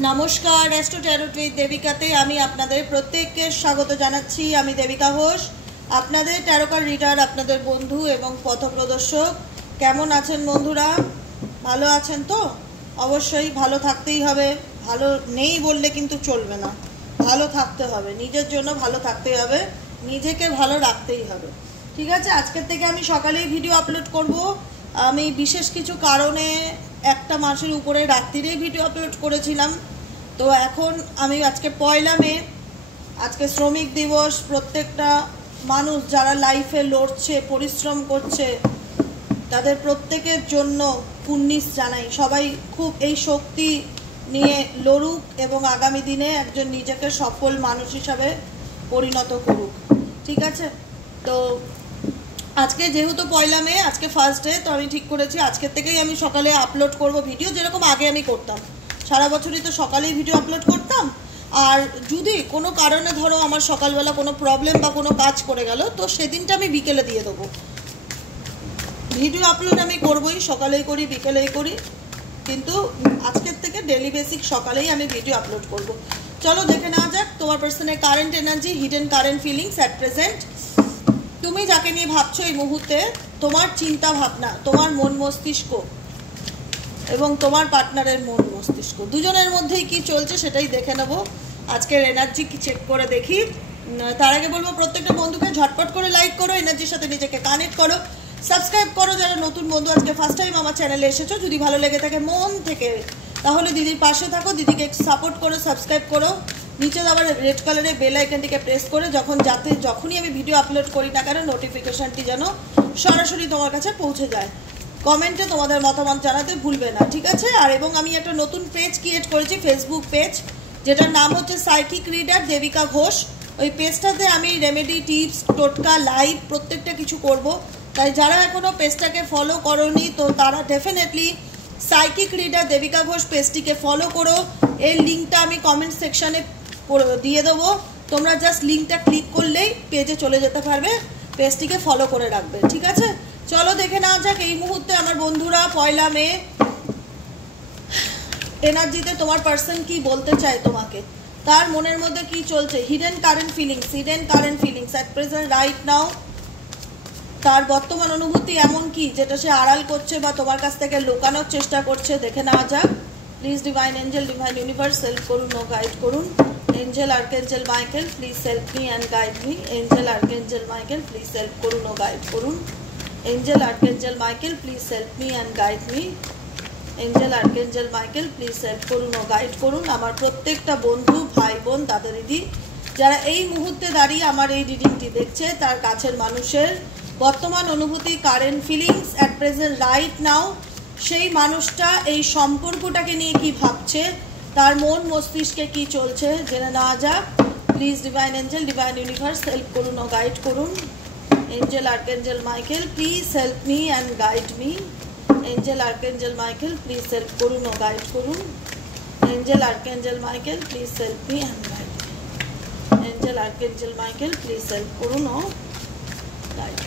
नमस्कार astro tarot with देविकाते आमी आपनादेर प्रत्येकके स्वागत जानाच्छि। आमी देविका घोष, आपनादेर टैरोकार्ड रीडार, आपनादेर बंधु एवं पथप्रदर्शक। केमन आछेन बंधुरा? भालो आछेन तो? अवश्यई भालो थाकतेई हबे। भालो नेई बोलले किन्तु चलबे ना, भालो थाकते हबे, निजेर जोन्नो भालो थाकते हबे, निजेके भालो राखतेई हबे। ठीक आछे, आजकेर थेके आमी सकालेई भिडियो आपलोड करब। आमी विशेष किछु कारणे একটা মাসের উপরে রাত্রিরে ভিডিও আপলোড করেছিলাম। তো এখন আমি আজকে পয়লা মে, আজকে শ্রমিক দিবস। প্রত্যেকটা মানুষ যারা লাইফে লড়ছে, পরিশ্রম করছে, তাদের প্রত্যেকের জন্য কুর্নিশ জানাই। সবাই খুব এই শক্তি নিয়ে লড়ুক এবং আগামী দিনে একজন নিজেকে সফল মানুষ হিসাবে পরিণত করুক। ঠিক আছে, তো আজকে যেহেতু পয়লা মে, আজকে ফার্স্ট ডে, তো আমি ঠিক করেছি আজকের থেকেই আমি সকালে আপলোড করব ভিডিও, যেরকম আগে আমি করতাম। সারা বছরই তো সকালেই ভিডিও আপলোড করতাম। আর যদি কোনো কারণে ধরো আমার সকালবেলা কোনো প্রবলেম বা কোনো কাজ করে গেল, তো সেদিনটা আমি বিকেলে দিয়ে দেবো। ভিডিও আপলোড আমি করবই, সকালেই করি বিকেলেই করি, কিন্তু আজকের থেকে ডেলি বেসিক সকালেই আমি ভিডিও আপলোড করব। চলো দেখে নেওয়া যাক তোমার পার্সনের current energy, hidden current feelings at present. তুমি যাকে নিয়ে ভাবছো এই মুহূর্তে, তোমার চিন্তা ভাবনা, তোমার মন মস্তিষ্ক এবং তোমার পার্টনারের মন মস্তিষ্ক দুজনের মধ্যেই কি চলছে সেটাই দেখে নেব। আজকের এনার্জি কি চেক করে দেখি। তার আগে বলবো প্রত্যেকটা বন্ধুকে ঝটপট করে লাইক করো, এনার্জির সাথে নিজেকে কানেক্ট করো, সাবস্ক্রাইব করো যারা নতুন বন্ধু আজকে ফার্স্ট টাইম আমার চ্যানেলে এসেছো। যদি ভালো লেগে থাকে মন থেকে, তাহলে দিদির পাশে থাকো, দিদিকে সাপোর্ট করো, সাবস্ক্রাইব করো। নিচে আবার রেড কালারের বেল আইকনটিকে প্রেস করে যখনই আমি ভিডিও আপলোড করি না কেন নোটিফিকেশনটি যেন সরাসরি তোমার কাছে পৌঁছে যায়। কমেন্টে তোমাদের মতামত জানাতে ভুলবে না, ঠিক আছে? আর এবং আমি একটা নতুন পেজ ক্রিয়েট করেছি, ফেসবুক পেজ, যেটার নাম হচ্ছে সাইকিক রিডার দেবিকা ঘোষ। ওই পেজটাতে আমি রেমেডি, টিপস, টোটকা, লাইভ প্রত্যেকটা কিছু করব। তাই যারা এখনও পেজটাকে ফলো করোনি, তো তারা definitely psychic reader Debika Ghosh পেজটিকে ফলো করো। এর লিঙ্কটা আমি কমেন্ট সেকশানে দিয়ে দেবো। তোমরা জাস্ট লিঙ্কটা ক্লিক করলেই পেজে চলে যেতে পারবে, পেজটিকে ফলো করে রাখবে, ঠিক আছে? চলো দেখে নেওয়া যাক এই মুহূর্তে আমার বন্ধুরা পয়লা মে এনার্জিতে তোমার পার্সন কি বলতে চায় তোমাকে, তার মনের মধ্যে কি চলছে। Hidden current feelings at present right now. তার বর্তমান অনুভূতি এমন কি যেটা সে আড়াল করছে বা তোমার কাছ থেকে লুকানোর চেষ্টা করছে, দেখে নেওয়া যাক। Please divine angel, divine universe help করুন ও গাইড করুন। Angel archangel Michael please help me and guide me. Angel archangel Michael please help করুন ও গাইড করুন। Angel archangel Michael please help me and guide me. Angel archangel Michael please help করুন ও guide করুন। আমার প্রত্যেকটা বন্ধু, ভাই বোন, দাদা দিদি যারা এই মুহূর্তে দাঁড়িয়ে আমার এই রিডিংটি দেখছে, তার কাছের মানুষের বর্তমান অনুভূতি, current feelings at present right now. সেই মানুষটা এই সম্পর্কটাকে নিয়ে কি ভাবছে, তার মন মস্তিষ্কে কি চলছে জেনে নেওয়া যাক। Please divine angel, divine universe help করুন ও গাইড করুন। Angel archangel Michael please help me and guide me. Angel archangel Michael please help করুন ও গাইড করুন। Angel archangel Michael please help me and guide me. Angel archangel Michael please help করুন ও guide.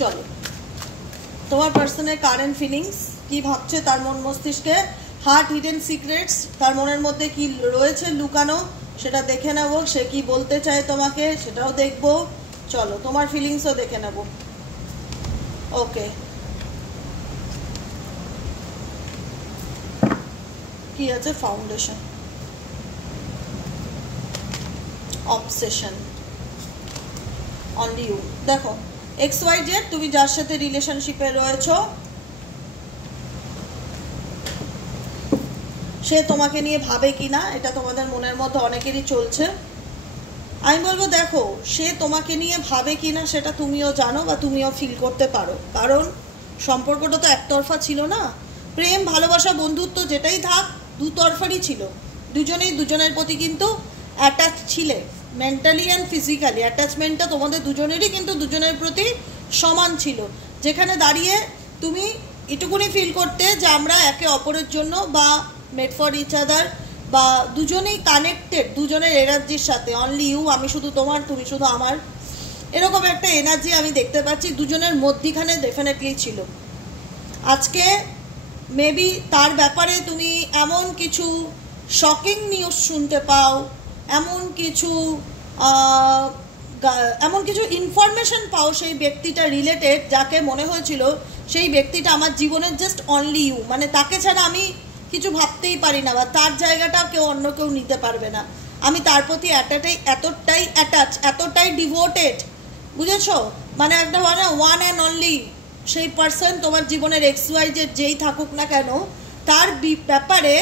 চলো তোমার পার্সনের current feelings কি ভাবছে তার মন মস্তিষ্কে, হার্ট হিডেন সিক্রেটস, তার মনের মধ্যে কি রয়েছে লুকানো সেটা দেখে নেব। সে কি বলতে চায় তোমাকে সেটাও দেখব। চলো তোমার ফিলিংসও দেখে নেব। ওকে, কি আছে? Foundation, obsession, only you. দেখো XYZ তুমি যার সাথে রিলেশনশিপে রয়েছো, সে তোমাকে নিয়ে ভাবে কিনা এটা তোমাদের মনের মধ্যে অনেকেরই চলছে। আমি বলবো দেখো, সে তোমাকে নিয়ে ভাবে কিনা সেটা তুমিও জানো বা তুমিও ফিল করতে পারো, কারণ সম্পর্কটা তো একতরফা ছিল না। প্রেম, ভালোবাসা, বন্ধুত্ব যেটাই থাক দুতরফারই ছিল। দুজনেই দুজনের প্রতি কিন্তু অ্যাটাচ ছিলে, মেন্টালি অ্যান্ড ফিজিক্যালি অ্যাটাচমেন্টটা তোমাদের দুজনেরই কিন্তু দুজনের প্রতি সমান ছিল। যেখানে দাঁড়িয়ে তুমি এটুকুনি ফিল করতে যে আমরা একে অপরের জন্য বা মেড ফর ইচ আদার, বা দুজনেই কানেক্টেড দুজনের এনার্জির সাথে। অনলি ইউ, আমি শুধু তোমার, তুমি শুধু আমার। এরকম একটা এনার্জি আমি দেখতে পাচ্ছি দুজনের মধ্যিখানে ডেফিনেটলি ছিল। আজকে মেবি তার ব্যাপারে তুমি এমন কিছু শকিং নিউজ শুনতে পাও, এমন কিছু ইনফরমেশন পাও সেই ব্যক্তিটা রিলেটেড, যাকে মনে হয়েছিল সেই ব্যক্তিটা আমার জীবনের জাস্ট অনলি ইউ, মানে তাকে ছাড়া আমি কিছু ভাবতেই পারি না, বা তার জায়গাটা অন্য কেউ নিতে পারবে না। আমি তার প্রতি এতটাই অ্যাটাচ, এতটাই ডিভোটেড, বুঝেছো? মানে একটা মানে ওয়ান অ্যান্ড অনলি সেই পার্সন তোমার জীবনের XY যেই থাকুক না কেন, তার ব্যাপারে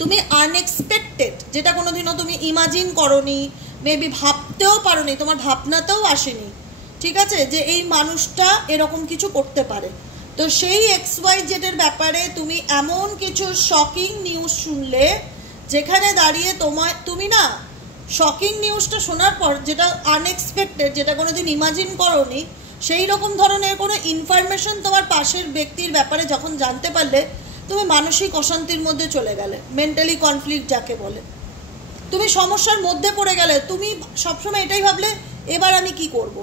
তুমি আনএক্সপেক্টেড, যেটা কোনোদিনও তুমি ইমাজিন করোনি, মেবি ভাবতেও পারোনি, তোমার ভাবনাতেও আসেনি, ঠিক আছে, যে এই মানুষটা এরকম কিছু করতে পারে। তো সেই XY এর ব্যাপারে তুমি এমন কিছু শকিং নিউজ শুনলে, যেখানে দাঁড়িয়ে তুমি না শকিং নিউজটা শোনার পর, যেটা আনএক্সপেক্টেড, যেটা কোনোদিন ইমাজিন করোনি, সেই রকম ধরনের কোনো ইনফরমেশন তোমার পাশের ব্যক্তির ব্যাপারে যখন জানতে পারলে, তুমি মানসিক অশান্তির মধ্যে চলে গেলে, মেন্টালি কনফ্লিক্ট যাকে বলে, তুমি সমস্যার মধ্যে পড়ে গেলে। তুমি সবসময় এটাই ভাবলে এবার আমি কি করব।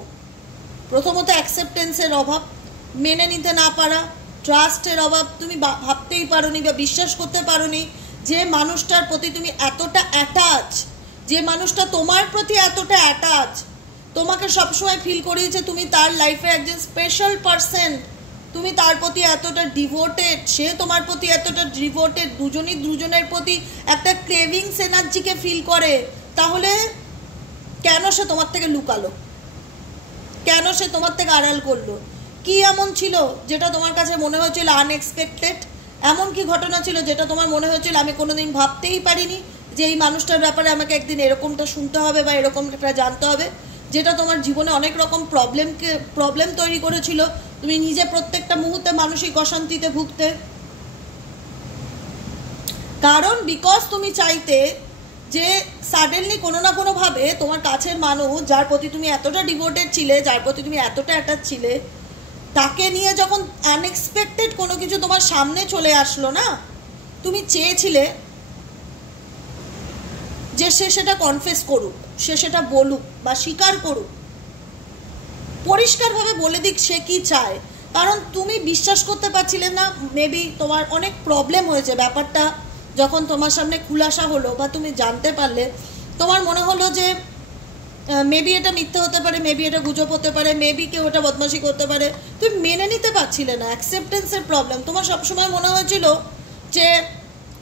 প্রথমত অ্যাকসেপ্টেন্সের অভাব, মেনে নিতে না পারা, ট্রাস্টের অভাব, তুমি ভাবতেই পারোনি বা বিশ্বাস করতে পারোনি যে মানুষটার প্রতি তুমি এতটা অ্যাটাচ, যে মানুষটা তোমার প্রতি এতটা অ্যাটাচ, তোমাকে সবসময় ফিল করিয়েছে তুমি তার লাইফে একজন স্পেশাল পারসন, তুমি তার প্রতি এতটা ডিভোটেড, সে তোমার প্রতি এতটা ডিভোটেড, দুজনই দুজনের প্রতি একটা ক্রেভিংস এনার্জিকে ফিল করে। তাহলে কেন সে তোমার থেকে লুকালো? কেন সে তোমার থেকে আড়াল করলো? কি এমন ছিল যেটা তোমার কাছে মনে হয়েছিল আনএক্সপেক্টেড? এমন কি ঘটনা ছিল যেটা তোমার মনে হয়েছিল আমি কোনোদিন ভাবতেই পারিনি যে এই মানুষটার ব্যাপারে আমাকে একদিন এরকমটা শুনতে হবে বা এরকমটা জানতে হবে, যেটা তোমার জীবনে অনেক রকম প্রবলেম তৈরি করেছিল, তুমি নিজে প্রত্যেকটা মুহূর্তে মানসিক অশান্তিতে ভুগতে। কারণ বিকজ তুমি চাইতে যে সাডেনলি কোনো না কোনোভাবে তোমার কাছের মানুষ, যার প্রতি তুমি এতটা ডিভোটেড ছিলে, যার প্রতি তুমি এতটা অ্যাটাচ ছিলে, তাকে নিয়ে যখন আনএক্সপেক্টেড কোনো কিছু তোমার সামনে চলে আসলো না, তুমি চেয়েছিলে যে সে সেটা কনফেস করুক, সে সেটা বলুক বা স্বীকার করুক, পরিষ্কারভাবে বলে দিক সে কি চায়। কারণ তুমি বিশ্বাস করতে পারছিলে না, মেবি তোমার অনেক প্রবলেম হয়েছে ব্যাপারটা যখন তোমার সামনে খুলাসা হলো বা তুমি জানতে পারলে, তোমার মনে হলো যে মেবি এটা মিথ্যে হতে পারে, মেবি এটা গুজব হতে পারে, মেবি কেউ এটা বদমাশি করতে পারে, তুমি মেনে নিতে পারছিলে না, অ্যাকসেপ্টেন্সের প্রবলেম। তোমার সবসময় মনে হয়েছিল যে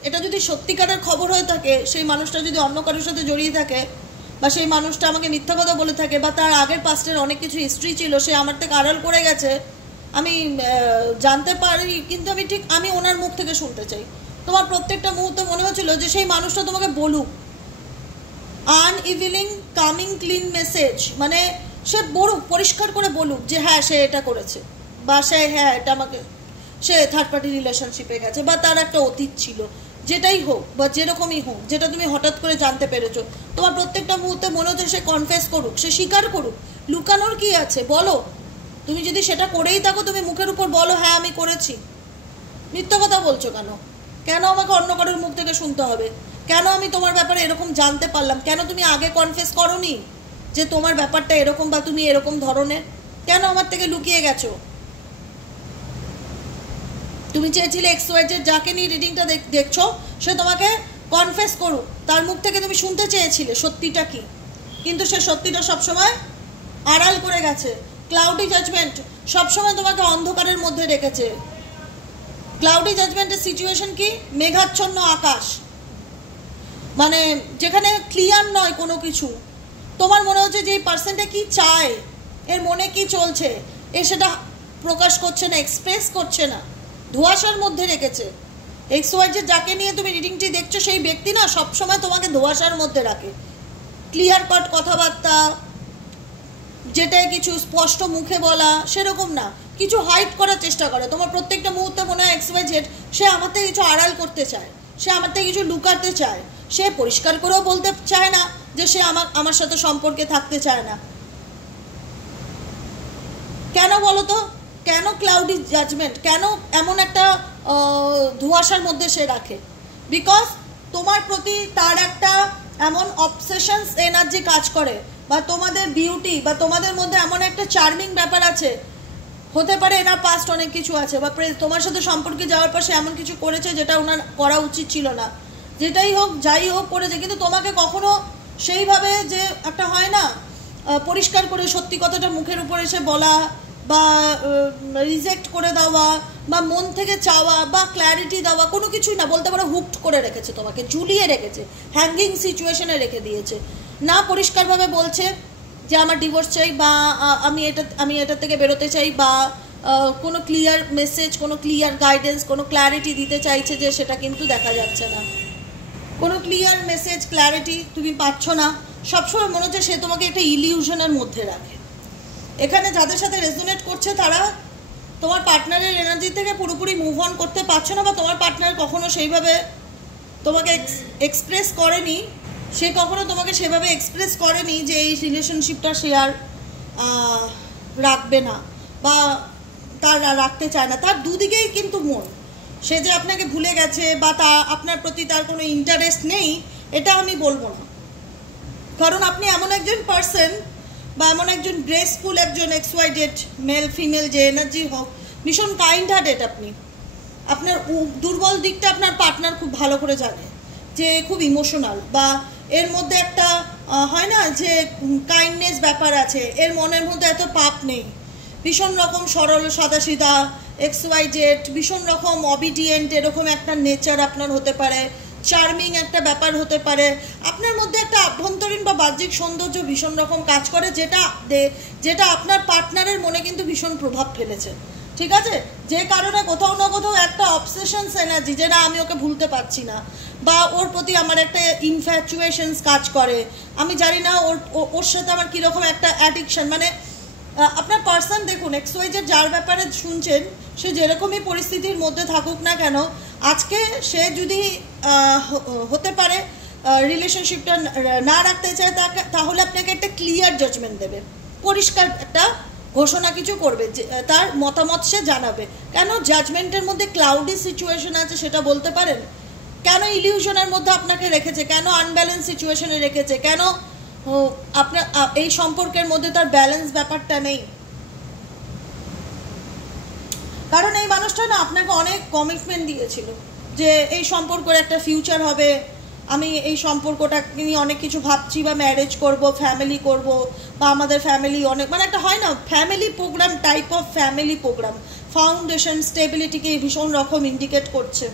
এটা যদি সত্যিকারের খবর হয়ে থাকে, সেই মানুষটা যদি অন্য কারোর সাথে জড়িয়ে থাকে, বা সেই মানুষটা আমাকে মিথ্যা কথা বলে থাকে, বা তার আগের পাস্টের অনেক কিছু হিস্ট্রি ছিল, সে আমার থেকে আড়াল করে গেছে, আমি জানতে পারি, কিন্তু আমি ওনার মুখ থেকে শুনতে চাই। তোমার প্রত্যেকটা মুহূর্তে মনে হচ্ছিল যে সেই মানুষটা তোমাকে বলুক, আনইভিলিং কামিং ক্লিন মেসেজ, মানে সে বলুক, পরিষ্কার করে বলুক যে হ্যাঁ সে এটা করেছে, বা এটা আমাকে, সে থার্ড পার্টি রিলেশনশিপে গেছে, বা তার একটা অতীত ছিল, যেটাই হোক বা যেরকমই হোক, যেটা তুমি হঠাৎ করে জানতে পেরেছো, তোমার প্রত্যেকটা মুহূর্তে মনে হচ্ছে সে কনফেস করুক, সে স্বীকার করুক। লুকানোর কি আছে বলো? তুমি যদি সেটা করেই থাকো, তুমি মুখের উপর বলো হ্যাঁ আমি করেছি। মিথ্যা কথা বলছো কেন? কেন আমাকে অন্য কারোর মুখ থেকে শুনতে হবে? কেন আমি তোমার ব্যাপারে এরকম জানতে পারলাম? কেন তুমি আগে কনফেস করোনি যে তোমার ব্যাপারটা এরকম বা তুমি এরকম ধরনের? কেন আমার থেকে লুকিয়ে গেছো? তুমি চেয়েছিলে XY যাকে নিয়ে রিডিংটা দেখছো সে তোমাকে কনফেস করুক, তার মুখ থেকে তুমি শুনতে চেয়েছিলে সত্যিটা কি, কিন্তু সে সত্যিটা সবসময় আড়াল করে গেছে। ক্লাউডি জাজমেন্ট সবসময় তোমাকে অন্ধকারের মধ্যে রেখেছে। ক্লাউডি জাজমেন্টের সিচুয়েশন কি? মেঘাচ্ছন্ন আকাশ, মানে যেখানে ক্লিয়ার নয় কোনো কিছু। তোমার মনে হচ্ছে যে এই পার্সনটা কি চায়, এর মনে কি চলছে, এ সেটা প্রকাশ করছে না, এক্সপ্রেস করছে না, ধোঁয়াশার মধ্যে রেখেছে। XY যাকে নিয়ে তুমি রিডিংটি দেখছো সেই ব্যক্তি না সবসময় তোমাকে ধোঁয়াশার মধ্যে রাখে। ক্লিয়ার কাট কথাবার্তা, যেটাই কিছু স্পষ্ট মুখে বলা সেরকম না, কিছু হাইড করার চেষ্টা করে। তোমার প্রত্যেকটা মুহূর্তে মনে হয় XY সে আমার থেকে কিছু আড়াল করতে চায়, সে আমার থেকে কিছু লুকাতে চায়, সে পরিষ্কার করেও বলতে চায় না যে সে আমার সাথে সম্পর্কে থাকতে চায় না। কেন বলো তো? কেন ক্লাউডি জাজমেন্ট? কেন এমন একটা ধোঁয়াশার মধ্যে সে রাখে? বিকজ তোমার প্রতি তার একটা এমন অবসেশনস এনার্জি কাজ করে, বা তোমাদের বিউটি বা তোমাদের মধ্যে এমন একটা চার্মিং ব্যাপার আছে, হতে পারে এনার পাস্ট অনেক কিছু আছে, বা তোমার সাথে সম্পর্কে যাওয়ার পর সে এমন কিছু করেছে যেটা ওনার করা উচিত ছিল না, যেটাই হোক যাই হোক করেছে, কিন্তু তোমাকে কখনো সেইভাবে যে একটা হয় না পরিষ্কার করে সত্যি কথাটা মুখের উপর এসে বলা বা রিজেক্ট করে দেওয়া বা মন থেকে চাওয়া বা ক্ল্যারিটি দেওয়া, কোনো কিছুই না, বলতে পারো হুকড করে রেখেছে, তোমাকে ঝুলিয়ে রেখেছে, হ্যাঙ্গিং সিচুয়েশনে রেখে দিয়েছে। না পরিষ্কারভাবে বলছে যে আমার ডিভোর্স চাই বা আমি এটা থেকে বেরোতে চাই, বা কোনো ক্লিয়ার মেসেজ, কোনো ক্লিয়ার গাইডেন্স, কোনো ক্ল্যারিটি দিতে চাইছে, যে সেটা কিন্তু দেখা যাচ্ছে না। কোনো ক্লিয়ার মেসেজ, ক্ল্যারিটি তুমি পাচ্ছ না। সবসময় মনে হচ্ছে সে তোমাকে একটা ইলিউশনের মধ্যে রাখে। এখানে যাদের সাথে রেজোনেট করছে তারা তোমার পার্টনারের এনার্জি থেকে পুরোপুরি মুভ অন করতে পারছো না, বা তোমার পার্টনার কখনো সেইভাবে তোমাকে এক্সপ্রেস করেনি, সে কখনো তোমাকে সেভাবে এক্সপ্রেস করেনি যে এই রিলেশনশিপটা সে আর রাখবে না বা তার রাখতে চায় না। তার দুদিকেই কিন্তু মন, সে যে আপনাকে ভুলে গেছে বা আপনার প্রতি তার কোনো ইন্টারেস্ট নেই এটা আমি বলবো না, কারণ আপনি এমন একজন পার্সন বা এমন একজন গ্রেসফুল একজন XYZ মেল ফিমেল যে এনার্জি হোক, ভীষণ কাইন্ড হার্টেড। আপনি আপনার দুর্বল দিকটা আপনার পার্টনার খুব ভালো করে জানে, যে খুব ইমোশনাল, বা এর মধ্যে একটা হয় না যে কাইন্ডনেস ব্যাপার আছে, এর মনের মধ্যে এত পাপ নেই, ভীষণ রকম সরল সাদাসিধা XYZ, ভীষণ রকম অবিডিয়েন্ট, এরকম একটা নেচার আপনার হতে পারে, চার্মিং একটা ব্যাপার হতে পারে, আপনার মধ্যে একটা আভ্যন্তরীণ বা বাহ্যিক সৌন্দর্য ভীষণ রকম কাজ করে, যেটা আপনার পার্টনারের মনে কিন্তু ভীষণ প্রভাব ফেলেছে। ঠিক আছে, যে কারণে কোথাও না কোথাও একটা অবসেশনস এনার্জি, যেটা আমি ওকে ভুলতে পারছি না, বা ওর প্রতি আমার একটা ইনফ্যাচুয়েশনস কাজ করে, আমি জানি না ওর সাথে আমার কীরকম একটা অ্যাডিকশন। মানে আপনার পার্সন দেখুন, XYZ যার ব্যাপারে শুনছেন, সে যেরকমই পরিস্থিতির মধ্যে থাকুক না কেন, আজকে সে যদি হতে পারে রিলেশনশিপটা না রাখতে চায়, তাহলে আপনাকে একটা ক্লিয়ার জাজমেন্ট দেবে, পরিষ্কার একটা ঘোষণা কিছু করবে, তার মতামত সে জানাবে। কেন জাজমেন্টের মধ্যে ক্লাউডি সিচুয়েশন আছে সেটা বলতে পারেন? কেন ইলিউশনের মধ্যে আপনাকে রেখেছে, কেন আনব্যালেন্স সিচুয়েশনে রেখেছে, কেন আপনার এই সম্পর্কের মধ্যে তার ব্যালেন্স ব্যাপারটা নেই? কারণ এই মানুষটা না আপনাকে অনেক কমিটমেন্ট দিয়েছিল যে এই সম্পর্কের একটা ফিউচার হবে, আমি এই সম্পর্কটা নিয়ে অনেক কিছু ভাবছি, বা ম্যারেজ করব, ফ্যামিলি করব, বা আমাদের ফ্যামিলি অনেক, মানে একটা হয় না family programme, type of family programme, foundation স্টেবিলিটিকে ভীষণ রকম ইন্ডিকেট করছে।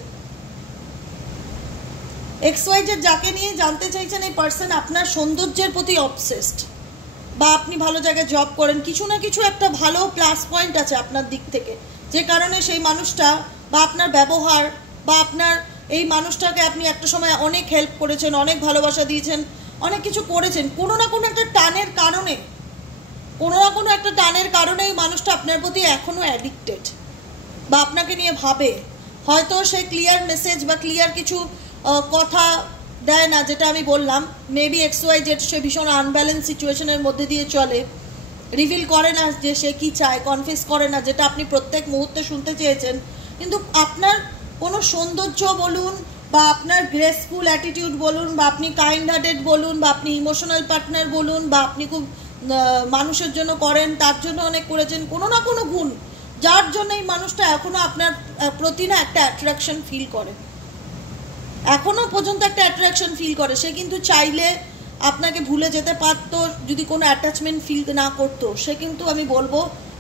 XYZ যাকে নিয়ে জানতে চাইছেন, এই পার্সন আপনার সৌন্দর্যের প্রতি অবসেসড, বা আপনি ভালো জায়গায় জব করেন, কিছু না কিছু একটা ভালো প্লাস পয়েন্ট আছে আপনার দিক থেকে, যে কারণে সেই মানুষটা বা আপনার ব্যবহার বা আপনার এই মানুষটাকে আপনি একটা সময় অনেক হেল্প করেছেন, অনেক ভালোবাসা দিয়েছেন, অনেক কিছু করেছেন, কোনো না কোনো একটা টানের কারণে, এই মানুষটা আপনার প্রতি এখনও অ্যাডিক্টেড বা আপনাকে নিয়ে ভাবে। হয়তো সে ক্লিয়ার মেসেজ বা ক্লিয়ার কিছু কথা দেয় না, যেটা আমি বললাম, মেবি XYZ সে ভীষণ আনব্যালেন্স সিচুয়েশনের মধ্যে দিয়ে চলে, রিভিল করে না যে সে কী চায়, কনফেস করে না, যেটা আপনি প্রত্যেক মুহূর্তে শুনতে চেয়েছেন। কিন্তু আপনার কোনো সৌন্দর্য বলুন, বা আপনার গ্রেসফুল অ্যাটিটিউড বলুন, বা আপনি কাইন্ড হার্টেড বলুন, বা আপনি ইমোশনাল পার্টনার বলুন, বা আপনি খুব মানুষের জন্য করেন, তার জন্য অনেক করেছেন, কোনো না কোনো গুণ, যার জন্য এই মানুষটা এখনও আপনার প্রতি না একটা অ্যাট্রাকশন ফিল করে, এখনও পর্যন্ত একটা অ্যাট্রাকশন ফিল করে। সে কিন্তু চাইলে আপনাকে ভুলে যেতে পারতো, যদি কোনো অ্যাটাচমেন্ট ফিল না করতো। সে কিন্তু আমি বলবো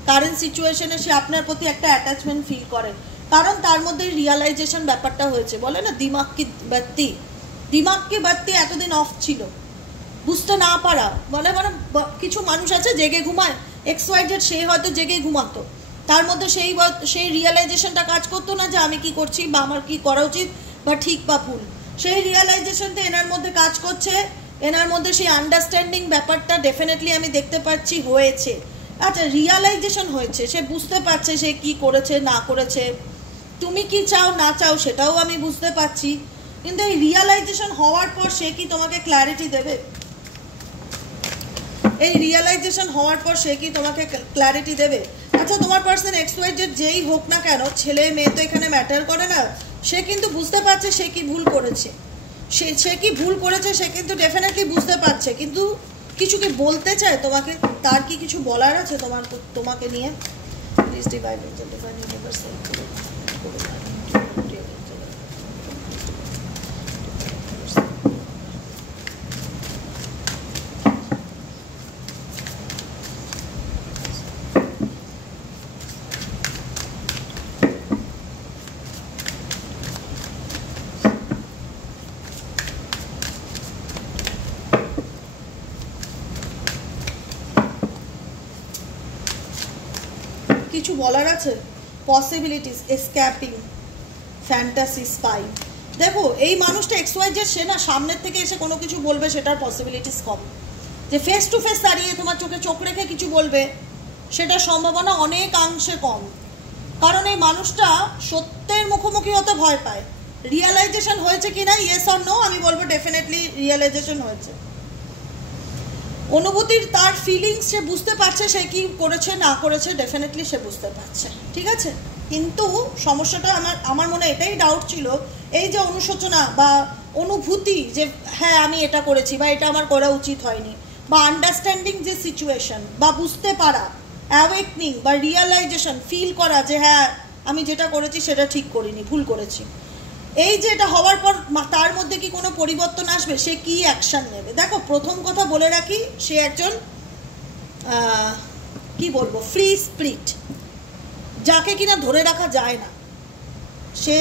কারেন্ট সিচুয়েশনে সে আপনার প্রতি একটা অ্যাটাচমেন্ট ফিল করে, কারণ তার মধ্যে রিয়ালাইজেশন ব্যাপারটা হয়েছে। বলে না দিমাগ কি বাত্তি এতদিন অফ ছিল, বুঝতে না পারা। মানে কিছু মানুষ আছে জেগে ঘুমায়, XYZ সে হয়তো জেগে ঘুমাতো, তার মধ্যে সেই রিয়ালাইজেশনটা কাজ করতো না যে আমি কি করছি বা আমার কি করা উচিত বা ঠিক বা ভুল। সেই রিয়ালাইজেশনটা এনার মধ্যে কাজ করছে, এনার মধ্যে সেই আন্ডারস্ট্যান্ডিং ব্যাপারটা ডেফিনেটলি আমি দেখতে পাচ্ছি হয়েছে। আচ্ছা, রিয়ালাইজেশন হয়েছে, সে বুঝতে পারছে সে কি করেছে না করেছে, তুমি কি চাও না চাও সেটাও আমি বুঝতে পারছি। কিন্তু এই রিয়ালাইজেশন হওয়ার পর সে কি তোমাকে ক্ল্যারিটি দেবে? আচ্ছা, তোমার পার্সন XYZ যেই হোক না কেন, ছেলে মেয়ে তো এখানে ম্যাটার করে না, সে কিন্তু বুঝতে পারছে সে কি ভুল করেছে, সে কি ভুল করেছে সে কিন্তু ডেফিনেটলি বুঝতে পারছে। কিন্তু কিছু কি বলতে চায় তোমাকে? তার কি কিছু বলার আছে তোমাকে নিয়ে? Please divine angel, divine universal, কিছু বলার আছে? Possibilities, escaping, fantasy, spy. দেখো এই মানুষটা XYZ, সে না সামনের থেকে এসে কোনো কিছু বলবে সেটার পসিবিলিটিস কম। যে ফেস টু ফেস দাঁড়িয়ে তোমার চোখে চোখ রেখে কিছু বলবে সেটার সম্ভাবনা অনেকাংশে কম। কারণ এই মানুষটা সত্যের মুখোমুখি হতে ভয় পায়। রিয়েলাইজেশন হয়েছে কিনা, ইয়েস অর নো, আমি বলবো ডেফিনেটলি রিয়েলাইজেশন হয়েছে। অনুভূতির তার ফিলিংস সে বুঝতে পারছে, সে কি করেছে না করেছে ডেফিনেটলি সে বুঝতে পারছে, ঠিক আছে। কিন্তু সমস্যাটা আমার মনে এটাই ডাউট ছিল, এই যে অনুশোচনা বা অনুভূতি যে হ্যাঁ আমি এটা করেছি বা এটা আমার করা উচিত হয়নি, বা আন্ডারস্ট্যান্ডিং যে সিচুয়েশন বা বুঝতে পারা, অ্যাওয়েকনিং বা রিয়েলাইজেশন, ফিল করা যে হ্যাঁ আমি যেটা করেছি সেটা ঠিক করিনি, ভুল করেছি, এই যে এটা হওয়ার পর তার মধ্যে কি কোনো পরিবর্তন আসবে, সে কি অ্যাকশন নেবে? দেখো প্রথম কথা বলে রাখি, সে একজন কি বলবো ফ্রি স্পিরিট, যাকে কিনা ধরে রাখা যায় না। সে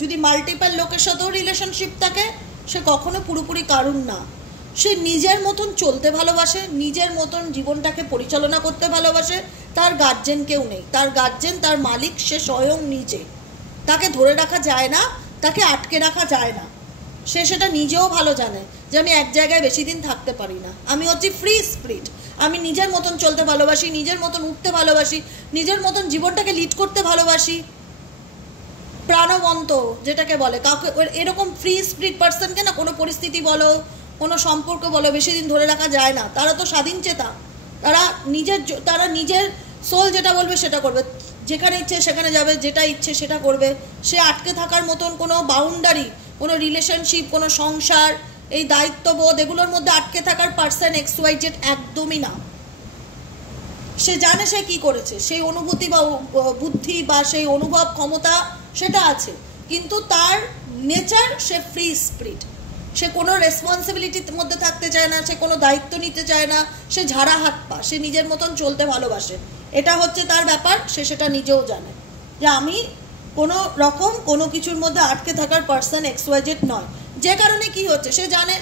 যদি মাল্টিপল লোকের সাথেও রিলেশনশিপ থাকে, সে কখনো পুরোপুরি কারণ না। সে নিজের মতন চলতে ভালোবাসে, নিজের মতন জীবনটাকে পরিচালনা করতে ভালোবাসে। তার গার্জেন কেউ নেই, তার গার্জেন তার মালিক সে স্বয়ং নিজে। তাকে ধরে রাখা যায় না, তাকে আটকে রাখা যায় না। সে সেটা নিজেও ভালো জানে যে আমি এক জায়গায় বেশি দিন থাকতে পারি না, আমি হচ্ছি ফ্রি স্পিরিট, আমি নিজের মতন চলতে ভালোবাসি, নিজের মতন উঠতে ভালোবাসি, নিজের মতন জীবনটাকে লিড করতে ভালোবাসি, প্রাণবন্ত যেটাকে বলে। কাউকে এরকম ফ্রি স্পিরিট পার্সনকে না কোনো পরিস্থিতি বলো, কোনো সম্পর্ক বলো বেশি দিন ধরে রাখা যায় না। তারা তো স্বাধীন চেতা, তারা নিজের সোল যেটা বলবে সেটা করবে, যেখানে ইচ্ছে সেখানে যাবে, যেটা ইচ্ছে সেটা করবে। সে আটকে থাকার মতন কোনো বাউন্ডারি, কোনো রিলেশনশিপ, কোনো সংসার, এই দায়িত্ববোধ এগুলোর মধ্যে আটকে থাকার পার্সন XYZ একদমই না। সে জানে সে কি করেছে, সেই অনুভূতি বা বুদ্ধি বা সেই অনুভব ক্ষমতা সেটা আছে, কিন্তু তার নেচার সে ফ্রি স্পিরিট। সে কোনো রেসপন্সিবিলিটির মধ্যে থাকতে চায় না, সে কোনো দায়িত্ব নিতে চায় না, সে ঝাড়া হাত পা, সে নিজের মতন চলতে ভালোবাসে। এটা হচ্ছে তার ব্যাপার, সে সেটা নিজেও জানে যে আমি কোনো রকম কোনো কিছুর মধ্যে আটকে থাকার পার্সন XYZ নয়। যে কারণে কি হচ্ছে সে জানে,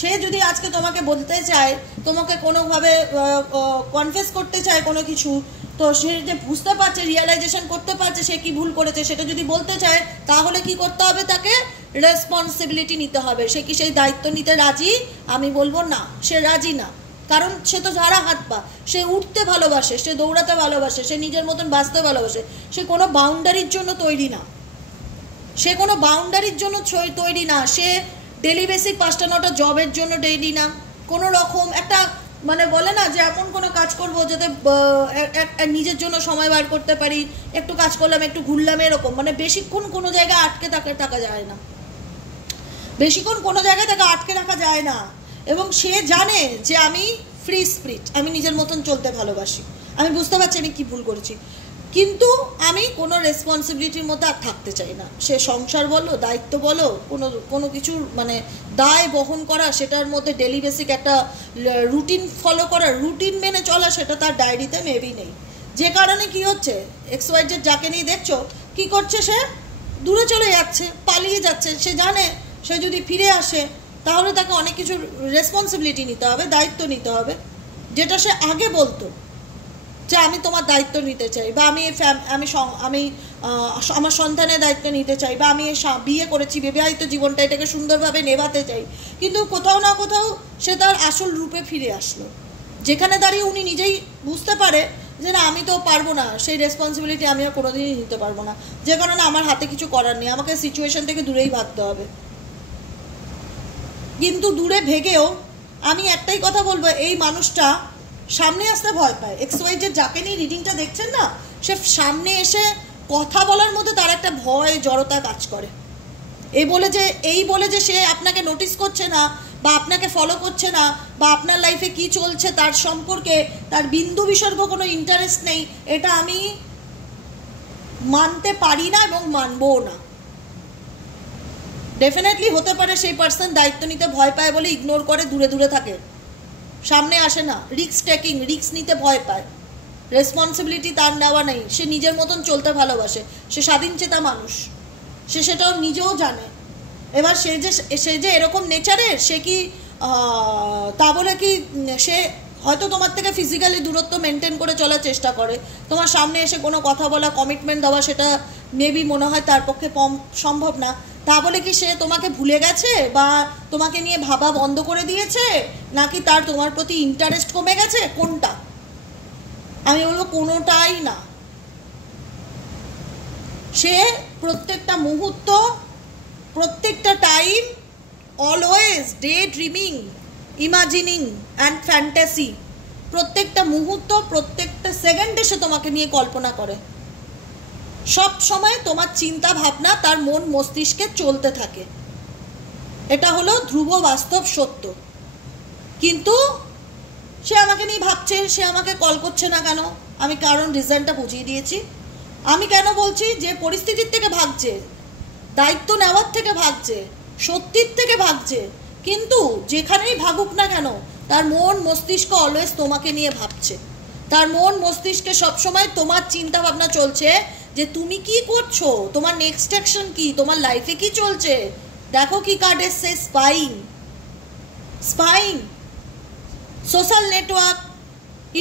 সে যদি আজকে তোমাকে বলতে চায়, তোমাকে কোনোভাবে কনফেস করতে চায় কোনো কিছু, তো সে যে বুঝতে পারছে, রিয়েলাইজেশন করতে পারছে সে কি ভুল করেছে, সেটা যদি বলতে চায় তাহলে কি করতে হবে, তাকে রেসপন্সিবিলিটি নিতে হবে। সে কি সেই দায়িত্ব নিতে রাজি? আমি বলবো না, সে রাজি না। কারণ সে তো ঝাড়া হাত পা, সে উঠতে ভালোবাসে, সে দৌড়াতে ভালোবাসে, সে নিজের মতন বাঁচতে ভালোবাসে। সে কোনো বাউন্ডারির জন্য তৈরি না, সে কোনো বাউন্ডারির জন্য তৈরি না। সে ডেলি বেসিক 5টা 9টা জবের জন্য ডেইলি না, কোনো রকম একটা মানে বলে না যে এমন কোনো কাজ করবো যাতে নিজের জন্য সময় বার করতে পারি, একটু কাজ করলাম একটু ঘুরলাম, এরকম মানে বেশিক্ষণ কোনো জায়গায় আটকে থাকা যায় না, বেশিক্ষণ কোনো জায়গায় তাকে আটকে রাখা যায় না। এবং সে জানে যে আমি ফ্রি স্পিরিট, আমি নিজের মতন চলতে ভালোবাসি, আমি বুঝতে পারছি আমি কি ভুল করেছি, কিন্তু আমি কোনো রেসপন্সিবিলিটির মধ্যে আর থাকতে চাই না। সে সংসার বলো, দায়িত্ব বলো, কোনো কিছুর মানে দায় বহন করা, সেটার মধ্যে ডেলি বেসিক একটা রুটিন ফলো করা, রুটিন মেনে চলা, সেটা তার ডায়েরিতে মেবি নেই। যে কারণে কি হচ্ছে, XYZ যাকে নিয়ে দেখছো কি করছে, সে দূরে চলে যাচ্ছে, পালিয়ে যাচ্ছে। সে জানে সে যদি ফিরে আসে তাহলে তাকে অনেক কিছু রেসপন্সিবিলিটি নিতে হবে, দায়িত্ব নিতে হবে, যেটা সে আগে বলতো যে আমি তোমার দায়িত্ব নিতে চাই, বা আমি আমার সন্তানের দায়িত্ব নিতে চাই, বা আমি বিয়ে করেছি, বিবাহিত জীবনটা এটাকে সুন্দরভাবে নেভাতে চাই। কিন্তু কোথাও না কোথাও সে তার আসল রূপে ফিরে আসলো, যেখানে দাঁড়িয়ে উনি নিজেই বুঝতে পারে যে না আমি তো পারবো না, সেই রেসপন্সিবিলিটি আমি আর কোনোদিনই নিতে পারবো না, যে কারণে আমার হাতে কিছু করার নেই, আমাকে সিচুয়েশন থেকে দূরেই ভাগতে হবে। কিন্তু দূরে ভেগেও আমি একটাই কথা বলবো, এই মানুষটা সামনে আসতে ভয় পায়। XYZ যাকে নিয়ে রিডিংটা দেখছেন না, সে সামনে এসে কথা বলার মধ্যে তার একটা ভয় জড়তা কাজ করে। এই বলে যে সে আপনাকে নোটিস করছে না বা আপনাকে ফলো করছে না, বা আপনার লাইফে কি চলছে তার সম্পর্কে তার বিন্দু বিসর্গ কোনো ইন্টারেস্ট নেই, এটা আমি মানতে পারি না এবং মানবও না। ডেফিনেটলি হতে পারে সেই পার্সন দায়িত্ব নিতে ভয় পায় বলে ইগনোর করে, দূরে দূরে থাকে, সামনে আসে না, রিস্ক টেকিং, রিস্ক নিতে ভয় পায়, রেসপন্সিবিলিটি তার নেওয়া নেই, সে নিজের মতন চলতে ভালোবাসে, সে স্বাধীন চেতা মানুষ, সে সেটাও নিজেও জানে। এবার সে যে এরকম নেচারের, সে কি তা বলে কি সে হয়তো তোমার থেকে ফিজিক্যালি দূরত্ব মেনটেন করে চলার চেষ্টা করে, তোমার সামনে এসে কোনো কথা বলা, কমিটমেন্ট দেওয়া, সেটা মেবি মনে হয় তার পক্ষে সম্ভব না, তা বলে কি সে তোমাকে ভুলে গেছে বা তোমাকে নিয়ে ভাবা বন্ধ করে দিয়েছে, নাকি তার তোমার প্রতি ইন্টারেস্ট কমে গেছে? কোনটা? আমি বলবো কোনোটাই না। সে প্রত্যেকটা মুহূর্ত, প্রত্যেকটা time, always day dreaming, imagining and fantasy, প্রত্যেকটা মুহূর্ত, প্রত্যেকটা সেকেন্ডে সে তোমাকে নিয়ে কল্পনা করে, সব সময় তোমার চিন্তা ভাবনা তার মন মস্তিষ্কে চলতে থাকে। এটা হলো ধ্রুব বাস্তব সত্য। কিন্তু সে আমাকে নিয়ে ভাবছে, সে আমাকে কল করছে না কেন? আমি কারণ রিজনটা বুঝিয়ে দিয়েছি। আমি কেন বলছি? যে পরিস্থিতির থেকে ভাগছে, দায়িত্ব নেওয়ার থেকে ভাগছে, সত্যির থেকে ভাগছে, কিন্তু যেখানেই ভাগুক না কেন তার মন মস্তিষ্ক অলওয়েজ তোমাকে নিয়ে ভাবছে। তার মন মস্তিষ্কে সবসময় তোমার চিন্তা ভাবনা চলছে যে তুমি কি করছো, তোমার নেক্সট অ্যাকশন কি, তোমার লাইফে কি চলছে। দেখো কি কার্ড এসছে, spying. Spying, social network,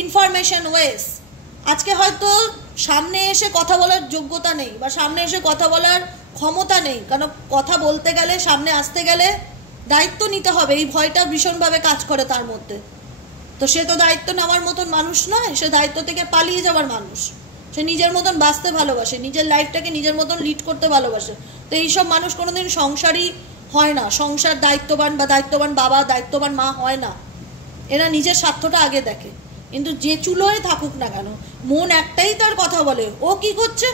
information ways. আজকে হয়তো সামনে এসে কথা বলার যোগ্যতা নেই বা সামনে এসে কথা বলার ক্ষমতা নেই, কারণ কথা বলতে গেলে, সামনে আসতে গেলে দায়িত্ব নিতে হবে, এই ভয়টা ভীষণভাবে কাজ করে তার মধ্যে। তো সে তো দায়িত্ব নেওয়ার মতন মানুষ নয়, সে দায়িত্ব থেকে পালিয়ে যাওয়ার মানুষ। সে নিজের মতন বাঁচতে ভালোবাসে, নিজের লাইফটাকে নিজের মতন লিড করতে ভালোবাসে। তো এইসব মানুষ কোনোদিন সংসারই হয় না, সংসার দায়িত্ববান বা দায়িত্ববান বাবা, দায়িত্ববান মা হয় না। এরা নিজের স্বার্থটা আগে দেখে। কিন্তু যে চুলোয় থাকুক না কেন, মন একটাই তার কথা বলে, ও কি করছে,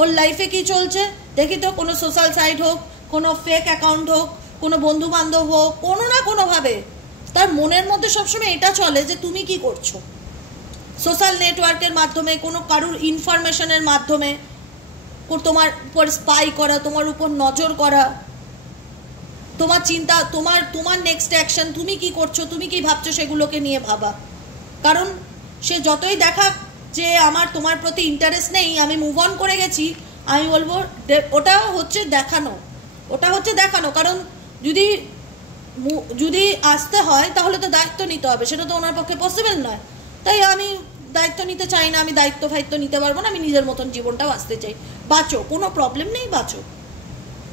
ওর লাইফে কি চলছে দেখি তো। কোনো সোশ্যাল সাইট হোক, কোনো ফেক অ্যাকাউন্ট হোক, কোনো বন্ধু বান্ধব হোক, কোনো না কোনোভাবে তার মনের মধ্যে সবসময় এটা চলে যে তুমি কি করছো। সোশ্যাল নেটওয়ার্কের মাধ্যমে, কোনো কারুর ইনফরমেশনের মাধ্যমে তোমার উপর স্পাই করা, তোমার উপর নজর করা, তোমার চিন্তা, তোমার নেক্সট অ্যাকশন, তুমি কি করছো, তুমি কি ভাবছো, সেগুলোকে নিয়ে ভাবা। কারণ সে যতই দেখাক যে আমার তোমার প্রতি ইন্টারেস্ট নেই, আমি মুভ অন করে গেছি, আমি বলবো ওটা হচ্ছে দেখানো, ওটা হচ্ছে দেখানো। কারণ যদি আসতে হয় তাহলে তো দায়িত্ব নিতে হবে, সেটা তো ওনার পক্ষে পসিবল নয়। তাই আমি দায়িত্ব নিতে চাই না, আমি দায়িত্ব নিতে পারবো না, আমি নিজের মতন জীবনটা বাঁচতে চাই। বাঁচো, কোনো প্রবলেম নেই, বাঁচো।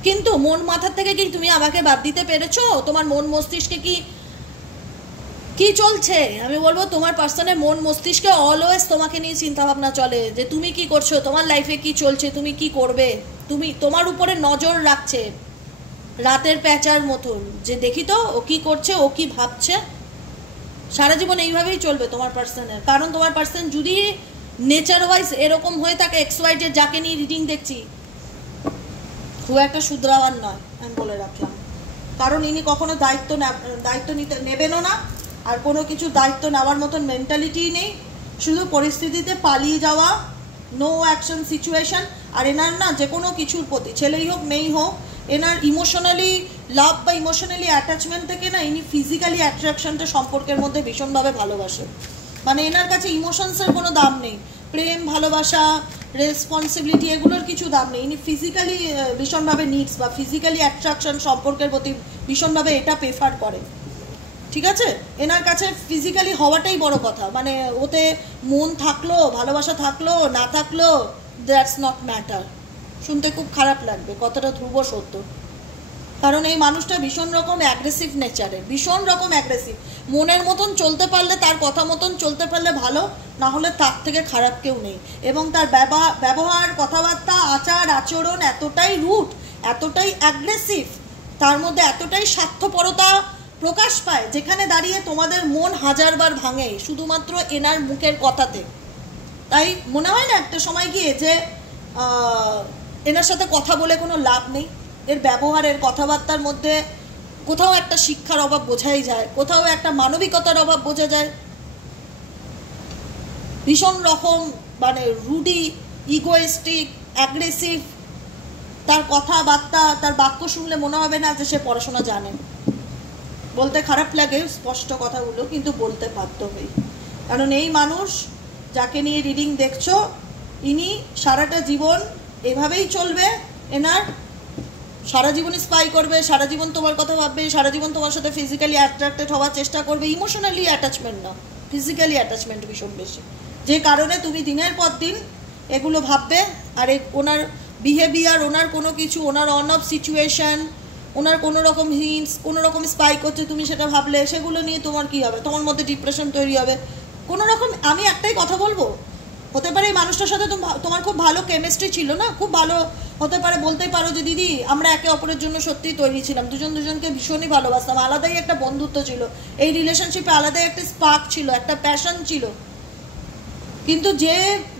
কিন্তু মন মাথার থেকে কি তুমি আমাকে বাদ দিতে পেরেছো? তোমার মন মস্তিষ্কে কি চলছে? আমি বলবো তোমার পার্সনের মন মস্তিষ্কে অলওয়েজ তোমাকে নিয়ে চিন্তা ভাবনা চলে, যে তুমি কি করছো, তোমার লাইফে কি চলছে, তুমি কি করবে। তোমার উপরে নজর রাখছে রাতের প্যাঁচার মতন, যে দেখি তো ও কি করছে, ও কি ভাবছে। সারা জীবন এইভাবেই চলবে তোমার পার্সনের। কারণ তোমার পার্সন যদি নেচার ওয়াইজ এরকম হয়ে থাকে, XY যাকে নিয়ে রিডিং দেখছি, খুব একটা শুধরাওয়ার নয়, আমি বলে রাখলাম। কারণ ইনি কখনো দায়িত্ব নেবেনও না, আর কোনো কিছু দায়িত্ব নেওয়ার মতন মেন্টালিটিই নেই, শুধু পরিস্থিতিতে পালিয়ে যাওয়া, নো অ্যাকশন সিচুয়েশন। আর এনার না যে কোনো কিছুর প্রতি, ছেলেই হোক মেয়েই হোক, এনার ইমোশনালি লাভ বা ইমোশনালি অ্যাটাচমেন্ট থেকে না, ইনি ফিজিক্যালি অ্যাট্রাকশনটা সম্পর্কের মধ্যে ভীষণভাবে ভালোবাসে। মানে এনার কাছে ইমোশনসের কোনো দাম নেই, প্রেম, ভালোবাসা, রেসপন্সিবিলিটি, এগুলোর কিছু দাম নেই। ইনি ফিজিক্যালি ভীষণভাবে নিডস বা ফিজিক্যালি অ্যাট্রাকশন সম্পর্কের প্রতি ভীষণভাবে এটা প্রেফার করে। ঠিক আছে, এনার কাছে ফিজিক্যালি হওয়াটাই বড় কথা। মানে ওতে মন থাকলো, ভালোবাসা থাকলো, না থাকলো, দ্যাটস নট ম্যাটার। শুনতে খুব খারাপ লাগবে, কথাটা ধ্রুব সত্য। কারণ এই মানুষটা ভীষণ রকম অ্যাগ্রেসিভ নেচারের, ভীষণ রকম অ্যাগ্রেসিভ। মনের মতন চলতে পারলে, তার কথা মতন চলতে পারলে ভালো, না হলে তার থেকে খারাপ কেউ নেই। এবং তার ব্যবহার, কথাবার্তা, আচার আচরণ এতটাই রুড, এতটাই অ্যাগ্রেসিভ, তার মধ্যে এতটাই স্বার্থপরতা প্রকাশ পায়, যেখানে দাঁড়িয়ে তোমাদের মন হাজারবার ভাঙে শুধুমাত্র এনার মুখের কথাতে। তাই মনে হয় না একটা সময় গিয়ে যে এনার সাথে কথা বলে কোনো লাভ নেই। এর ব্যবহারের, কথাবার্তার মধ্যে কোথাও একটা শিক্ষার অভাব বোঝাই যায়, কোথাও একটা মানবিকতার অভাব বোঝা যায়। ভীষণ রকম মানে রুডি, ইগোয়েস্টিক, অ্যাগ্রেসিভ, তার কথাবার্তা, তার বাক্য শুনলে মনে হবে না যে সে পড়াশোনা জানেন। বলতে খারাপ লাগে স্পষ্ট কথাগুলো, কিন্তু বলতে বাধ্য হই, কারণ এই মানুষ যাকে নিয়ে রিডিং দেখছো, ইনি সারাটা জীবন এভাবেই চলবে। এনার সারা জীবন স্পাই করবে, সারা জীবন তোমার কথা ভাববে, সারা জীবন তোমার সাথে ফিজিক্যালি অ্যাট্রাক্টেড হওয়ার চেষ্টা করবে। ইমোশনালি অ্যাটাচমেন্ট না, ফিজিক্যালি অ্যাটাচমেন্ট ভীষণ বেশি, যে কারণে তুমি দিনের পর দিন এগুলো ভাববে। আর ওনার বিহেভিয়ার, ওনার কোনো কিছু, ওনার অন অফ সিচুয়েশন, ওনার কোনো রকম হিন্টস, কোনো রকম স্পাই করছে, তুমি সেটা ভাবলে সেগুলো নিয়ে তোমার কী হবে? তোমার মধ্যে ডিপ্রেশন তৈরি হবে কোনো রকম। আমি একটাই কথা বলবো, হতে পারে এই মানুষটার সাথে তোমার খুব ভালো কেমিস্ট্রি ছিল, না খুব ভালো হতে পারে, বলতেই পারো যে দিদি আমরা একে অপরের জন্য সত্যিই তৈরি ছিলাম, দুজনকে ভীষণই ভালোবাসতাম, আলাদাই একটা বন্ধুত্ব ছিল, এই রিলেশনশিপে আলাদাই একটা স্পার্ক ছিল, একটা প্যাশন ছিল। কিন্তু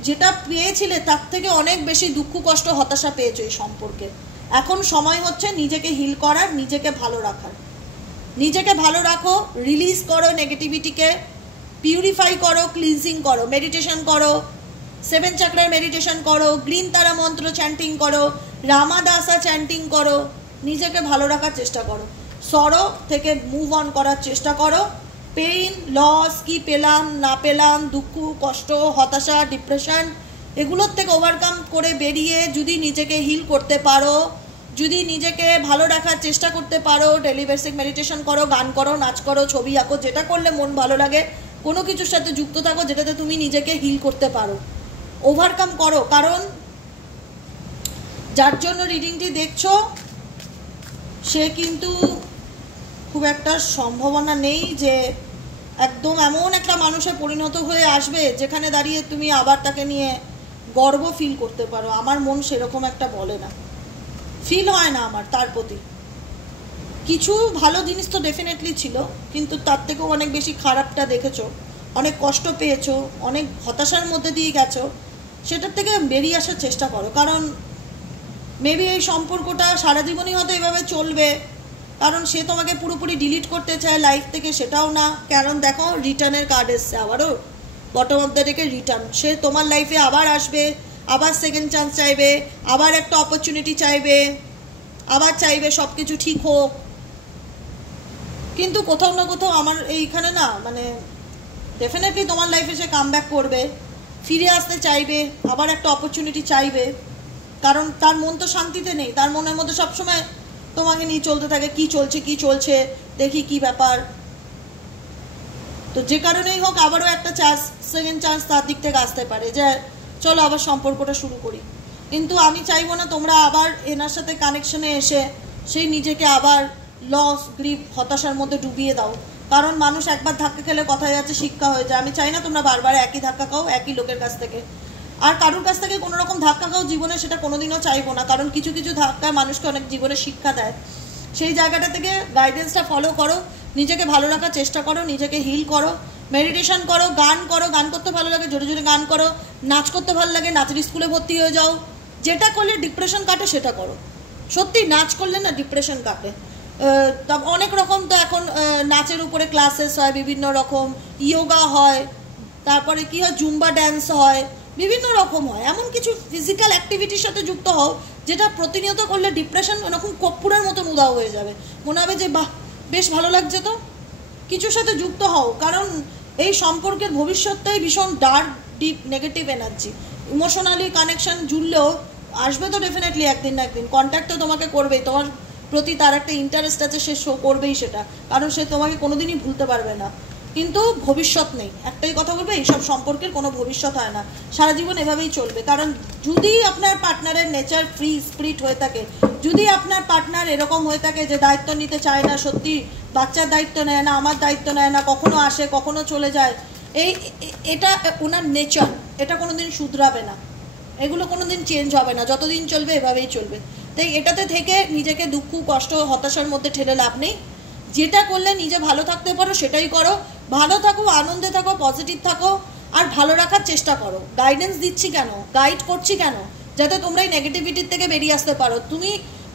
যেটা পেয়েছিলে তার থেকে অনেক বেশি দুঃখ, কষ্ট, হতাশা পেয়েছো এই সম্পর্কে। এখন সময় হচ্ছে নিজেকে হিল করার, নিজেকে ভালো রাখার। নিজেকে ভালো রাখো, রিলিজ করো নেগেটিভিটিকে, পিউরিফাই করো, ক্লিনজিং করো, মেডিটেশন করো, 7 চাকরার মেডিটেশন করো, গ্রিন তারা মন্ত্র চ্যান্টিং করো, রামাদাসা চ্যান্টিং করো, নিজেকে ভালো রাখার চেষ্টা করো, সরো থেকে মুভ অন করার চেষ্টা করো। পেইন, লস, কি পেলাম না পেলাম, দুঃখ, কষ্ট, হতাশা, ডিপ্রেশন, এগুলোর থেকে ওভারকাম করে বেরিয়ে যদি নিজেকে হিল করতে পারো, যদি নিজেকে ভালো রাখার চেষ্টা করতে পারো, ডেলি বেসিক মেডিটেশন করো, গান করো, নাচ করো, ছবি আঁকো, যেটা করলে মন ভালো লাগে, কোনো কিছুর সাথে যুক্ত থাকো যেটাতে তুমি নিজেকে হিল করতে পারো, ওভারকাম করো। কারণ যার জন্য রিডিংটি দেখছো সে কিন্তু খুব একটা সম্ভাবনা নেই যে একদম এমন একটা মানুষে পরিণত হয়ে আসবে যেখানে দাঁড়িয়ে তুমি আবার তাকে নিয়ে গর্ব ফিল করতে পারো। আমার মন সেরকম একটা বলে না, ফিল হয় না আমার তার প্রতি। কিছু ভালো জিনিস তো ডেফিনেটলি ছিল, কিন্তু তার থেকেও অনেক বেশি খারাপটা দেখেছো, অনেক কষ্ট পেয়েছো, অনেক হতাশার মধ্যে দিয়ে গেছো, সেটার থেকে বেরিয়ে আসার চেষ্টা করো। কারণ মেবি এই সম্পর্কটা সারা জীবনই হয়তো এভাবে চলবে, কারণ সে তোমাকে পুরোপুরি ডিলিট করতে চায় লাইফ থেকে, সেটাও না। কারণ দেখো রিটার্নের কার্ড এসছে, আবারও বটম অফ দ্য ডেকে রিটার্ন। সে তোমার লাইফে আবার আসবে, আবার সেকেন্ড চান্স চাইবে, আবার একটা অপরচুনিটি চাইবে, আবার চাইবে সব কিছু ঠিক হোক। কিন্তু কোথাও না কোথাও আমার এইখানে না, মানে ডেফিনেটলি তোমার লাইফে সে কাম ব্যাক করবে, ফিরে আসতে চাইবে, আবার একটা অপরচুনিটি চাইবে। কারণ তার মন তো শান্তিতে নেই, তার মনের মধ্যে সবসময় তোমাকে নিয়ে চলতে থাকে, কি চলছে দেখি কি ব্যাপার। তো যে কারণেই হোক আবারও একটা চান্স, সেকেন্ড চান্স তার দিক থেকে আসতে পারে যে চলো আবার সম্পর্কটা শুরু করি। কিন্তু আমি চাইবো না তোমরা আবার এনার সাথে কানেকশনে এসে সেই নিজেকে আবার লস, গ্রিফ, হতাশার মধ্যে ডুবিয়ে দাও। কারণ মানুষ একবার ধাক্কা খেলে কথায় আছে শিক্ষা হয়ে যায়। আমি চাই না তোমরা বারবার একই ধাক্কা খাও একই লোকের কাছ থেকে। আর কারোর কাছ থেকে কোনো রকম ধাক্কা খাও জীবনে, সেটা কোনোদিনও চাইবো না। কারণ কিছু কিছু ধাক্কা মানুষকে অনেক জীবনে শিক্ষা দেয়। সেই জায়গাটা থেকে গাইডেন্সটা ফলো করো, নিজেকে ভালো রাখার চেষ্টা করো, নিজেকে হিল করো, মেডিটেশন করো, গান করতে ভালো লাগে জোরে জোরে গান করো, নাচ করতে ভালো লাগে নাচের স্কুলে ভর্তি হয়ে যাও। যেটা করলে ডিপ্রেশন কাটে সেটা করো। সত্যি নাচ করলে না ডিপ্রেশন কাটে। অনেক রকম তো এখন নাচের উপরে ক্লাসেস হয়, বিভিন্ন রকম ইয়োগা হয়, তারপরে কি হয় জুম্বা ড্যান্স হয়, বিভিন্ন রকম হয়। এমন কিছু ফিজিক্যাল অ্যাক্টিভিটির সাথে যুক্ত হও যেটা প্রতিনিয়ত করলে ডিপ্রেশন এরকম কর্পূরের মতন উধাও হয়ে যাবে, মনে হবে যে বাহ বেশ ভালো লাগছে। তো কিছুর সাথে যুক্ত হও, কারণ এই সম্পর্কের ভবিষ্যৎটাই ভীষণ dark, deep, negative energy. Emotionally connection জুড়লেও আসবে তো ডেফিনেটলি একদিন না একদিন, কন্ট্যাক্ট তো তোমাকে করবেই, তোমার প্রতি তার একটা ইন্টারেস্ট আছে, সে শো করবেই সেটা, কারণ সে তোমাকে কোনোদিনই ভুলতে পারবে না। কিন্তু ভবিষ্যৎ নেই, একটাই কথা বলবে, এইসব সম্পর্কের কোনো ভবিষ্যৎ হয় না, সারা জীবন এভাবেই চলবে। কারণ যদি আপনার পার্টনারের নেচার ফ্রি স্পিরিট হয়ে থাকে, যদি আপনার পার্টনার এরকম হয়ে থাকে যে দায়িত্ব নিতে চায় না, সত্যি বাচ্চার দায়িত্ব নেয় না, আমার দায়িত্ব নেয় না, কখনো আসে কখনো চলে যায়, এটা ওনার নেচার, এটা কোনোদিন শুধরাবে না, এগুলো কোনোদিন চেঞ্জ হবে না, যতদিন চলবে এভাবেই চলবে। তাই এটাতে থেকে নিজেকে দুঃখ, কষ্ট, হতাশার মধ্যে ঠেলে লাভ নেই। যেটা করলে নিজে ভালো থাকতে পারো সেটাই করো, ভালো থাকো, আনন্দে থাকো, পজিটিভ থাকো, আর ভালো রাখার চেষ্টা করো। গাইডেন্স দিচ্ছি কেন, গাইড করছি কেন, যাতে তোমরা এই নেগেটিভিটির থেকে বেরিয়ে আসতে পারো। তুমি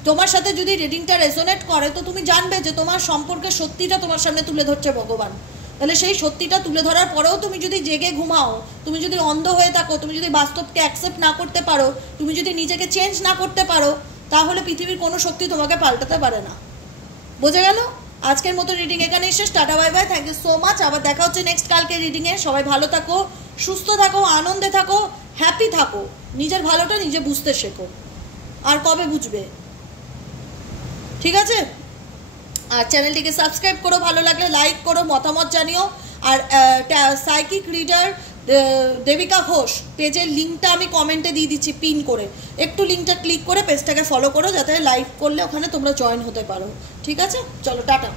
তোমার সাথে যদি রিডিংটা রেজোনেট করে তো তুমি জানবে যে তোমার সম্পর্কের সত্যিটা তোমার সামনে তুলে ধরছে ভগবান। তাহলে সেই সত্যিটা তুলে ধরার পরেও তুমি যদি জেগে ঘুমাও, তুমি যদি অন্ধ হয়ে থাকো, তুমি যদি বাস্তবকে অ্যাকসেপ্ট না করতে পারো, তুমি যদি নিজেকে চেঞ্জ না করতে পারো, তাহলে পৃথিবীর কোনো শক্তি তোমাকে পাল্টাতে পারে না। বোঝা গেল? আজকের মতো রিডিং এখানে শেষ। Tata bye bye, thank you so much. আবার দেখা হচ্ছে নেক্সট কালকে রিডিংয়ে। সবাই ভালো থাকো, সুস্থ থাকো, আনন্দে থাকো, হ্যাপি থাকো, নিজের ভালোটা নিজে বুঝতে শেখো। আর কবে বুঝবে? ঠিক আছে? আর চ্যানেলটিকে সাবস্ক্রাইব করো, ভালো লাগলে লাইক করো, মতামত জানিও। আর সাইকিক রিডার দেবিকা ঘোষ পেজের লিঙ্কটা আমি কমেন্টে দিয়ে দিচ্ছি পিন করে, একটু লিঙ্কটা ক্লিক করে পেজটাকে ফলো করো, যাতে লাইভ করলে ওখানে তোমরা জয়েন হতে পারো। ঠিক আছে? চলো টাটা।